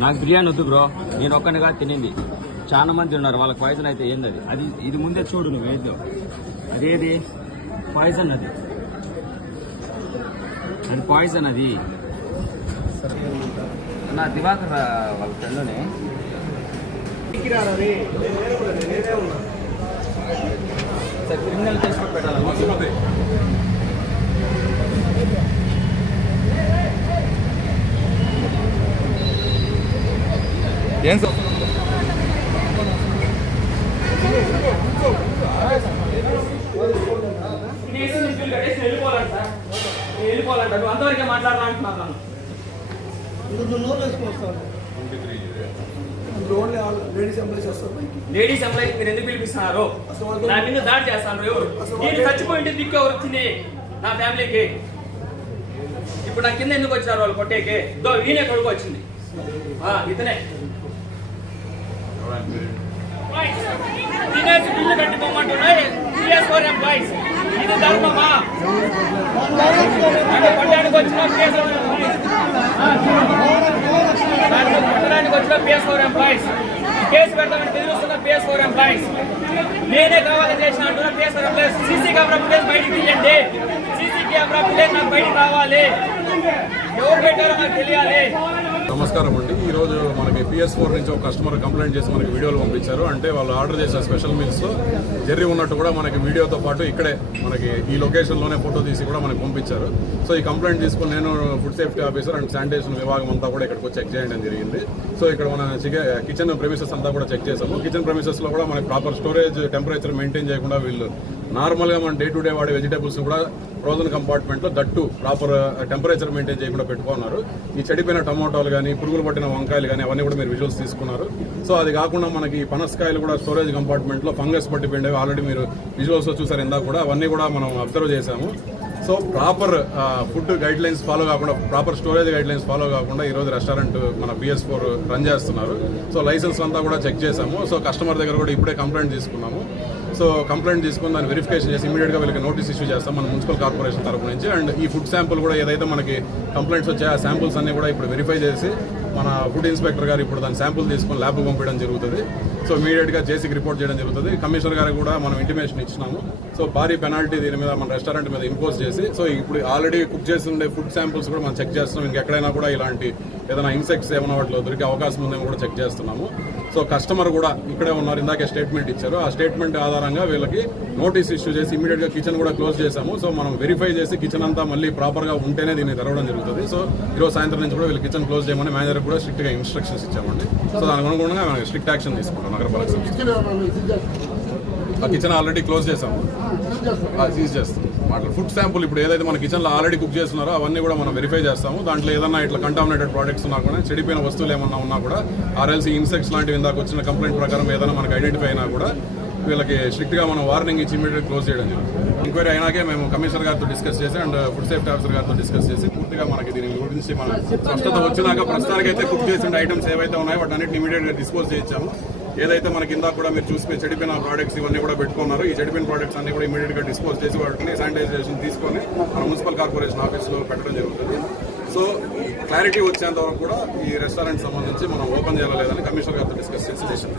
నాకు బిర్యానీ వద్దు బ్రో, నేను ఒక్కనిగా తినింది. చాలా మంది ఉన్నారు, వాళ్ళకి పాయిజన్ అయితే ఏంది అది ఇది ముందే చూడు నువ్వు ఏదో అదేది పాయిజన్, అది పాయిజన్. అది నా దివాకర్ వాళ్ళ ఫ్రెండ్ని క్రిమినల్ కేసు పెట్టాలి. ఏం సార్ వెళ్ళిపోవాలంట, నువ్వు అంతవరకే మాట్లాడాలంటున్నాను. లేడీస్ ఎంప్లాయీస్ మీరు ఎందుకు పిలిపిస్తున్నారు? నా మీద దాడి చేస్తాను ఎవరు? నేను చచ్చిపోయింటే దిక్కు ఎవరు వచ్చింది నా ఫ్యామిలీకి? ఇప్పుడు నా కింద ఎందుకు వచ్చారు వాళ్ళు కొట్టేకి? ఈయనే కొడుకు వచ్చింది, ఇతనే తినేసి బిల్లు కట్టిపోమంటున్నాయి. PS4 ఎంప్లాయీస్, ఇది ధర్మమా? కొట్టడానికి వచ్చిన PS4 ఎంప్లాయీస్ కేసు పెడతామని బెదిరిస్తున్న PS4 ఎంప్లాయీస్, నేనే కావాలని చేసిన అంటున్నా. PS4 employees CC camera footage బయటికి తీయండి. సీసీ కెమెరా ఫుటేజ్ నాకు బయటికి రావాలి. ఎవరు పెట్టారో నాకు తెలియాలి. నమస్కారం అండి. ఈరోజు మనకి PS4 నుంచి ఒక కస్టమర్ కంప్లైంట్ చేసి మనకి వీడియోలు పంపించారు. అంటే వాళ్ళు ఆర్డర్ చేసిన స్పెషల్ మీల్స్లో జెర్రీ ఉన్నట్టు కూడా మనకి వీడియోతో పాటు ఇక్కడే మనకి ఈ లొకేషన్లోనే ఫోటో తీసి కూడా మనకి పంపించారు. సో ఈ కంప్లైంట్ తీసుకుని నేను food safety officer and sanitation విభాగం అంతా కూడా ఇక్కడికి చెక్ చేయడం జరిగింది. సో ఇక్కడ మన కిచెన్ ప్రెమిసెస్ అంతా కూడా చెక్ చేసాము. కిచెన్ ప్రెమిసెస్లో కూడా మనకి ప్రాపర్ స్టోరేజ్ టెంపరేచర్ మెయింటైన్ చేయకుండా వీళ్ళు నార్మల్గా మన డే టు డే వాడే వెజిటేబుల్స్ కూడా ఫ్రోజన్ కంపార్ట్మెంట్లో దట్టు ప్రాపర్ టెంపరేచర్ మెయింటైన్ చేయకుండా పెట్టుకున్నారు. ఈ చెడిపోయిన టమోటాలు కానీ పురుగులు పట్టిన వంకాయలు కానీ అవన్నీ కూడా మీరు విజువల్స్ తీసుకున్నారు. సో అది కాకుండా మనకి పనసకాయలు కూడా స్టోరేజ్ కంపార్ట్మెంట్లో ఫంగస్ పట్టిపోయిండేవి ఆల్రెడీ మీరు విజువల్స్ చూసారు ఇందాక కూడా, అవన్నీ కూడా మనం అబ్జర్వ్ చేశాము. So proper food guidelines follow కాకుండా, proper storage guidelines follow కాకుండా ఈరోజు రెస్టారెంట్ మన PS4 రన్ చేస్తున్నారు. సో లైసెన్స్ అంతా కూడా చెక్ చేశాము. సో కస్టమర్ దగ్గర కూడా ఇప్పుడే కంప్లైంట్ తీసుకున్నాము. సో కంప్లైంట్ తీసుకుని దాన్ని వెరిఫికేషన్ చేసి ఇమీడియట్గా వీళ్ళకి నోటీస్ ఇష్యూ చేస్తాం మన మున్సిపల్ కార్పొరేషన్ తరఫు నుంచి. అండ్ ఈ ఫుడ్ శాంపుల్ కూడా ఏదైతే మనకి కంప్లైంట్స్ వచ్చాయో ఆ శాంపుల్స్ అన్ని కూడా ఇప్పుడు వెరిఫై చేసి మన ఫుడ్ ఇన్స్పెక్టర్ గారు ఇప్పుడు దాని శాంపుల్ తీసుకొని ల్యాబ్కి పంపించడం జరుగుతుంది. సో ఇమీడియట్గా జేసీకి రిపోర్ట్ చేయడం జరుగుతుంది. కమిషనర్ గారికి కూడా మనం ఇంటిమేషన్ ఇచ్చినాము. సో భారీ పెనాల్టీ దీని మీద మన రెస్టారెంట్ మీద ఇంపోజ్ చేసి, సో ఇప్పుడు ఆల్రెడీ కుక్ చేసి ఉండే ఫుడ్ శాంపుల్స్ కూడా మనం చెక్ చేస్తున్నాం. ఇంకెక్కడైనా కూడా ఇలాంటి ఏదైనా ఇన్సెక్ట్స్ ఏమైనా వాటిలో దొరికే అవకాశం ఉందేమో కూడా చెక్ చేస్తున్నాము. సో కస్టమర్ కూడా ఇక్కడే ఉన్నారు, ఇందాకే స్టేట్మెంట్ ఇచ్చారు. ఆ స్టేట్మెంట్ ఆధారంగా వీళ్ళకి నోటీస్ ఇష్యూ చేసి ఇమీడియట్గా కిచెన్ కూడా క్లోజ్ చేశాము. సో మనం వెరిఫై చేసి కిచెన్ అంతా మళ్ళీ ప్రాపర్గా ఉంటేనే దీన్ని తెరవడం జరుగుతుంది. సో ఈరోజు సాయంత్రం నుంచి కూడా వీళ్ళు కిచెన్ క్లోజ్ చేయమని మేనేజర్ కూడా స్ట్రిక్ట్గా ఇన్స్ట్రక్షన్స్ ఇచ్చామండి. సో దానికి అనుగుణంగా మనం స్ట్రిక్ట్ యాక్షన్ తీసుకుంటాం. నగరపాలక ఆ కిచెన్ ఆల్రెడీ క్లోజ్ చేసాము, సీజ్ చేస్తాం. వాటి ఫుడ్ శాంపుల్ ఇప్పుడు ఏదైతే మన కిచెన్లో ఆల్రెడీ కుక్ చేస్తున్నారో అవన్నీ కూడా మనం వెరిఫై చేస్తాము. దాంట్లో ఏదన్నా ఇట్లా కంటామినేటెడ్ ప్రోడక్ట్స్ ఉన్నా కూడా, చెడిపోయిన వస్తువులు ఏమన్నా ఉన్నా కూడా, ఆర్ఎల్సీ ఇన్సెక్ట్స్ లాంటివి ఇందాక వచ్చిన కంప్లైంట్ ప్రకారం ఏదైనా మనకు ఐడెంటిఫై అయినా కూడా వీళ్ళకి స్ట్రిక్ట్గా మనం వార్నింగ్ ఇచ్చి ఇమీడియట్ క్లోజ్ చేయడం జరుగుతుంది. ఎంక్వైరీ అయినాకే మేము కమిషనర్ గారితో డిస్కస్ చేసి అండ్ ఫుడ్ సేఫ్టీ ఆఫీసర్ గారితో డిస్కస్ చేసి పూర్తిగా మనకి దీని గురించి మన స్పష్టత వచ్చినాక ప్రస్తుతానికి అయితే కుక్ చేసిన ఐటమ్స్ ఏవైతే ఉన్నాయో వాటి అన్నింటిని ఇమీడియట్గా డిస్పోజ్ చేయించాము. ఏదైతే మనకి ఇందాక కూడా మీరు చూసుకుని చెడిపోయిన ప్రోడక్ట్స్ ఇవన్నీ కూడా పెట్టుకున్నారు, ఈ చెడిపోయిన ప్రోడక్ట్స్ అన్ని కూడా ఇమీడియట్గా డిస్పోజ్ చేసి వాటిని శానిటైజేషన్ తీసుకొని మన మున్సిపల్ కార్పొరేషన్ ఆఫీస్లో పెట్టడం జరుగుతుంది. సో ఈ క్లారిటీ వచ్చేంత వరకు కూడా ఈ రెస్టారెంట్ సంబంధించి మనం ఓపెన్ చేయాలా లేదని కమిషనర్ గారితో డిస్కస్ చేసి